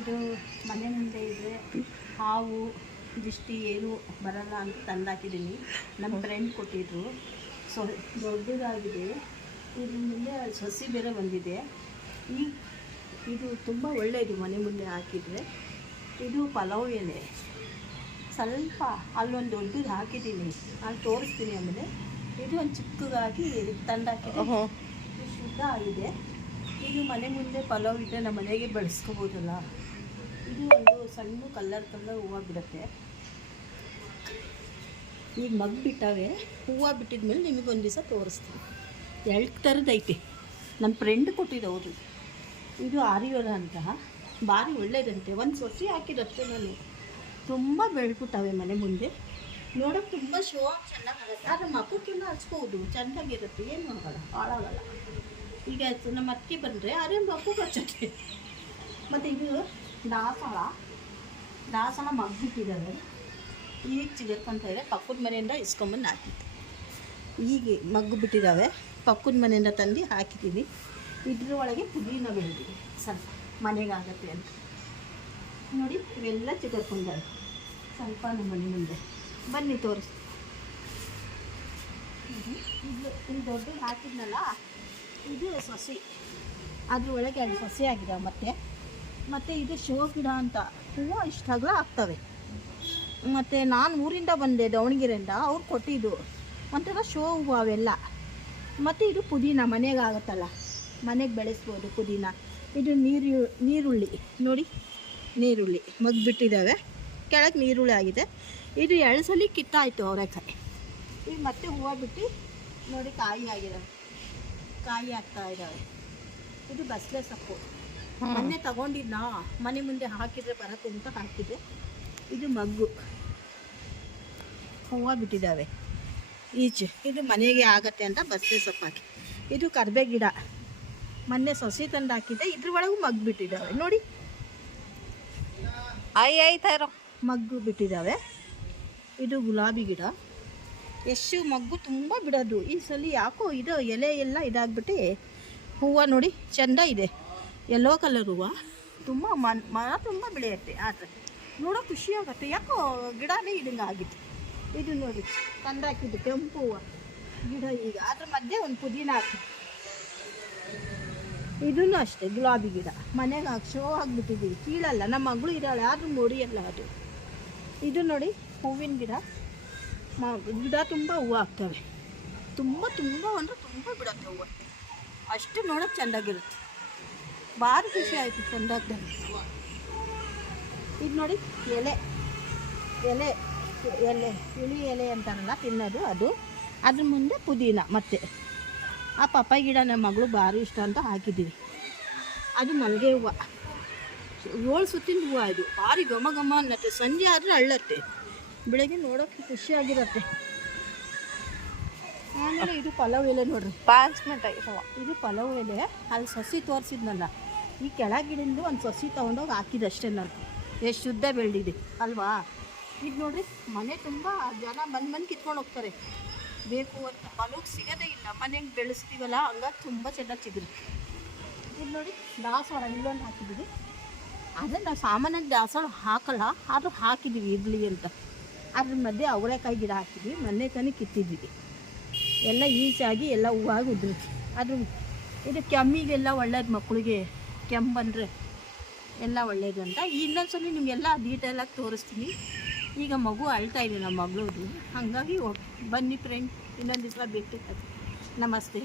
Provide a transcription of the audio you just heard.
ಇದು ಮನೆ ಮುಂದೆ ಇದ್ದರೆ ಹಾವು ದಿಷ್ಟಿ ಏನು ಬರಲ್ಲ ಅಂತ ತಂದಾಕಿದ್ದೀನಿ. ನಮ್ಮ ಫ್ರೆಂಡ್ ಕೊಟ್ಟಿದ್ರು. ಸೊ ದೊಡ್ಡದಾಗಿದೆ. ಇದ್ರ ಮುಂದೆ ಸಸಿ ಬೇರೆ ಬಂದಿದೆ. ಇದು ತುಂಬ ಒಳ್ಳೆಯದು ಮನೆ ಮುಂದೆ ಹಾಕಿದರೆ. ಇದು ಪಲಾವ್ ಎಲೆ ಸ್ವಲ್ಪ ಅಲ್ಲೊಂದು ದೊಡ್ಡದು ಹಾಕಿದ್ದೀನಿ, ಅಲ್ಲಿ ತೋರಿಸ್ತೀನಿ ಆಮೇಲೆ. ಇದು ಒಂದು ಚಿಕ್ಕದಾಗಿ ತಂದಾಕಿದ್ದೀನಿ. ಇದು ಶುದ್ಧ ಆಗಿದೆ. ಇದು ಮನೆ ಮುಂದೆ ಪಲಾವ್ ಇದ್ದರೆ ನಮ್ಮ ಮನೆಗೆ ಬೆಳೆಸ್ಕೋಬೋದಲ್ಲ. ಇದು ಒಂದು ಸಣ್ಣ ಕಲ್ಲರ್ ಹೂವು ಬಿಡುತ್ತೆ. ಈಗ ಮಗ್ ಬಿಟ್ಟವೆ. ಹೂವು ಬಿಟ್ಟಿದ್ಮೇಲೆ ನಿಮಗೊಂದು ದಿವಸ ತೋರಿಸ್ತೀನಿ. 2 ಥರದೈತೆ. ನನ್ನ ಫ್ರೆಂಡ್ ಕೊಟ್ಟಿದ್ದವರು. ಇದು ಆರಿಯೋಲ ಅಂತ ಭಾರಿ ಒಳ್ಳೇದಂತೆ. ಒಂದು ಸೊಸಿ ಹಾಕಿದಷ್ಟೇ ನಾನು. ತುಂಬ ಬೆಳ್ಬಿಟ್ಟವೆ ಮನೆ ಮುಂದೆ. ನೋಡೋಕೆ ತುಂಬ ಶೋ ಚೆನ್ನಾಗಾಗುತ್ತೆ. ಆದರೆ ಮಕ್ಕಕ್ಕೆಲ್ಲ ಹಚ್ಬೋದು, ಚೆನ್ನಾಗಿರುತ್ತೆ, ಏನು ಆಗಲ್ಲ, ಹಾಳಾಗಲ್ಲ. ಈಗ ನಮ್ಮ ಅಕ್ಕಿ ಬಂದರೆ ಅದೇ ಮಕ್ಕಳು ಹಚ್ಚುತ್ತೆ. ಮತ್ತು ಇದು ದಾಸವಾಳ ಮಗ್ಬಿಟ್ಟಿದ್ದಾವೆ. ಈಗ ಚಿಗರ್ಕೊಂತ ಇದೆ. ಪಕ್ಕದ ಮನೆಯಿಂದ ಇಸ್ಕೊಂಬಂದು ಹಾಕಿತ್ತು. ಈಗ ಮಗ್ಗು ಬಿಟ್ಟಿದ್ದಾವೆ. ಪಕ್ಕದ ಮನೆಯಿಂದ ತಂದು ಹಾಕಿದ್ದೀನಿ. ಇದ್ರ ಒಳಗೆ ಪುದೀನ ಬೆಳೆದಿದೆ. ಸ್ವಲ್ಪ ಮನೆಗಾಗತ್ತೆ ಅಂತ ನೋಡಿ. ಇವೆಲ್ಲ ಚಿಗರ್ಕೊಂಡಾವೆ ಸ್ವಲ್ಪ ನಮ್ಮ ಮನೆ ಮುಂದೆ. ಬನ್ನಿ ತೋರಿಸಿ. ಇದು ದೊಡ್ಡದು ಹಾಕಿದ್ನಲ್ಲ, ಇದು ಸಸಿ. ಅದ್ರ ಒಳಗೆ 2 ಸಸಿ ಆಗಿದಾವೆ. ಮತ್ತು ಇದು ಶೋ ಗಿಡ ಅಂತ. ಹೂವು ಇಷ್ಟಾಗಲ ಆಗ್ತವೆ. ಮತ್ತು ನಾನು ಊರಿಂದ ಬಂದೆ, ದಾವಣಗೆರೆಯಿಂದ. ಅವ್ರು ಕೊಟ್ಟಿದ್ದು ಒಂಥರ ಶೋ ಹೂವು ಅವೆಲ್ಲ. ಮತ್ತು ಇದು ಪುದೀನ ಮನೆಗಾಗತ್ತಲ್ಲ, ಮನೆಗೆ ಬೆಳೆಸ್ಬೋದು ಪುದೀನ. ಇದು ನೀರುಳ್ಳಿ ನೋಡಿ, ನೀರುಳ್ಳಿ ಮಗ್ಬಿಟ್ಟಿದ್ದಾವೆ. ಕೆಳಗೆ ನೀರುಳ್ಳಿ ಆಗಿದೆ. ಇದು 2 ಸಲ ಕಿತ್ತಾಯಿತು ಅವರೆಕಾಯಿ. ಈಗ ಮತ್ತೆ ಹೂವು ಬಿಟ್ಟು ನೋಡಿ ಕಾಯಿ ಆಗಿದ್ದಾವೆ, ಕಾಯಿ ಆಗ್ತಾ ಇದ್ದಾವೆ. ಇದು ಬಸಳೆ ಸೊಪ್ಪು ಮೊನ್ನೆ ತಗೊಂಡಿದ್ದ ಮನೆ ಮುಂದೆ ಹಾಕಿದರೆ ಬರತ್ತೆ ಅಂತ ಹಾಕಿದ್ದೆ. ಇದು ಮಗ್ಗು ಹೂವು ಬಿಟ್ಟಿದ್ದಾವೆ ಈಚೆ. ಇದು ಮನೆಗೆ ಆಗತ್ತೆ ಅಂತ ಬಸಳೆ ಸೊಪ್ಪು ಹಾಕಿ. ಇದು ಕರ್ಬೇ ಗಿಡ ಮೊನ್ನೆ ಸೊಸಿ ತಂದು ಹಾಕಿದ್ದೆ. ಇದ್ರ ಒಳಗೂ ಮಗ್ಗು ಬಿಟ್ಟಿದ್ದಾವೆ ನೋಡಿ. ಆಯ್ತಾಯಿರೋ ಮಗ್ಗು ಬಿಟ್ಟಿದ್ದಾವೆ. ಇದು ಗುಲಾಬಿ ಗಿಡ. ಎಷ್ಟು ಮಗ್ಗು ತುಂಬ ಬಿಡೋದು. ಈ ಸಲ ಯಾಕೋ ಇದು ಎಲೆ ಎಲ್ಲ ಇದಾಗ್ಬಿಟ್ಟು ಹೂವು ನೋಡಿ ಚೆಂದ ಇದೆ. ಯೆಲ್ಲೋ ಕಲರ್ ಹೂವು ತುಂಬ ಮರ ತುಂಬ ಬೆಳೆಯುತ್ತೆ. ಆದರೆ ನೋಡೋ ಖುಷಿ ಆಗುತ್ತೆ. ಯಾಕೋ ಗಿಡನೇ ಇದಂಗೆ ಆಗಿತ್ತು. ಇದು ನೋಡಿ ತಂದಾಕಿದ್ದು ಕೆಂಪು ಹೂವು ಗಿಡ. ಈಗ ಅದ್ರ ಮಧ್ಯೆ ಒಂದು ಪುದೀನ ಹಾಕಿ. ಇದೂ ಅಷ್ಟೇ ಗುಲಾಬಿ ಗಿಡ ಮನೆಗೆ ಶೋ ಆಗಿಬಿಟ್ಟಿದ್ದೀವಿ. ಕೀಳಲ್ಲ, ನಮ್ಮ ಮಗಳು ಇದ್ದಾಳೆ ಆದರೂ ಮುರಿಯಲ್ಲ ಅದು. ಇದು ನೋಡಿ ಹೂವಿನ ಗಿಡ. ಗಿಡ ತುಂಬ ಹೂವು ಆಗ್ತವೆ. ತುಂಬ ಅಂದರೆ ತುಂಬ ಬಿಡುತ್ತೆ ಹೂವು. ಅಷ್ಟು ನೋಡೋಕೆ ಚೆಂದಾಗಿರುತ್ತೆ. ಭಾರಿ ಖುಷಿ ಆಯಿತು ಚೆಂದಾಗ್ತದೆ. ಇದು ನೋಡಿ ಎಲೆ ಇಳಿ ಎಲೆ ಅಂತಾರಲ್ಲ ತಿನ್ನೋದು ಅದು. ಅದ್ರ ಮುಂದೆ ಪುದೀನ. ಮತ್ತು ಆ ಪಪ್ಪಾಯಿ ಗಿಡ ನಮ್ಮ ಮಗಳು ಭಾರಿ ಇಷ್ಟ ಅಂತ ಹಾಕಿದ್ದೀವಿ. ಅದು ಮಲ್ಲಿಗೆ ಹೂವು 7 ಸುತ್ತಿನ ಹೂವು. ಇದು ಭಾರಿ ಘಮ ಅನ್ನತ್ತೆ. ಸಂಜೆ ಆದರೆ ಅಳ್ಳತ್ತೆ, ಬೆಳಗ್ಗೆ ನೋಡೋಕ್ಕೆ ಖುಷಿಯಾಗಿರುತ್ತೆ. ಆಮೇಲೆ ಇದು ಪಲಾವ್ ಎಲೆ ನೋಡ್ರಿ, 5 ಮಿನಿಟ್. ಇದು ಪಲಾವ್ ಎಲೆ. ಅಲ್ಲಿ ಸಸಿ ತೋರಿಸಿದ್ನಲ್ಲ, ಈ ಕೆಳಗಿಡಿಂದ ಒಂದು ಸಸಿ ತೊಗೊಂಡೋಗಿ ಹಾಕಿದಷ್ಟೇ ನಾನು. ಎಷ್ಟು ಶುದ್ಧ ಬೆಳೆದಿದೆ ಅಲ್ವಾ. ಇದು ನೋಡ್ರಿ ಮನೆ ತುಂಬ ಜನ ಬಂದು ಕಿತ್ಕೊಂಡು ಹೋಗ್ತಾರೆ ಬೇಕು ಅಂತ. ಪಲಾವ್ ಸಿಗೋದೇ ಇಲ್ಲ. ಮನೆಗೆ ಬೆಳೆಸ್ತೀವಲ್ಲ, ಹಂಗಾಗಿ ತುಂಬ ಚೆನ್ನಾಗಿ ಸಿಗುತ್ತೆ. ಇದು ನೋಡಿ ದಾಸವಾಳ ಇಲ್ಲೊಂದು ಹಾಕಿದ್ದೀವಿ. ಆದರೆ ನಾವು ಸಾಮಾನ್ಯವಾಗಿ ದಾಸವಾಳ ಹಾಕಲ್ಲ, ಆದರೂ ಹಾಕಿದ್ದೀವಿ ಇರಲಿ ಅಂತ. ಅದ್ರ ಮಧ್ಯೆ ಅವರೆಕಾಯಿ ಗಿಡ ಹಾಕಿದ್ವಿ. ಮೊನ್ನೆ ತಾನೇ ಕಿತ್ತಿದ್ವಿ. ಎಲ್ಲ ಈಸಾಗಿ ಎಲ್ಲ ಹೂವಾಗಿ ಉದುರುತ್ತೆ. ಅದು ಇದು ಕೆಮ್ಮಿಗೆಲ್ಲ ಒಳ್ಳೇದು. ಮಕ್ಕಳಿಗೆ ಕೆಮ್ಮು ಬಂದರೆ ಎಲ್ಲ ಒಳ್ಳೆಯದು ಅಂತ. ಇನ್ನೊಂದ್ಸಲ ನಿಮಗೆಲ್ಲ ಡೀಟೇಲಾಗಿ ತೋರಿಸ್ತೀನಿ. ಈಗ ಮಗು ಅಳ್ತಾ ಇದೆ ನಮ್ಮ ಮಗಳದು, ಹಾಗಾಗಿ ಬನ್ನಿ ಫ್ರೆಂಡ್, ಇನ್ನೊಂದು ದಿವಸ ಬಿಟ್ಟು. ನಮಸ್ತೆ.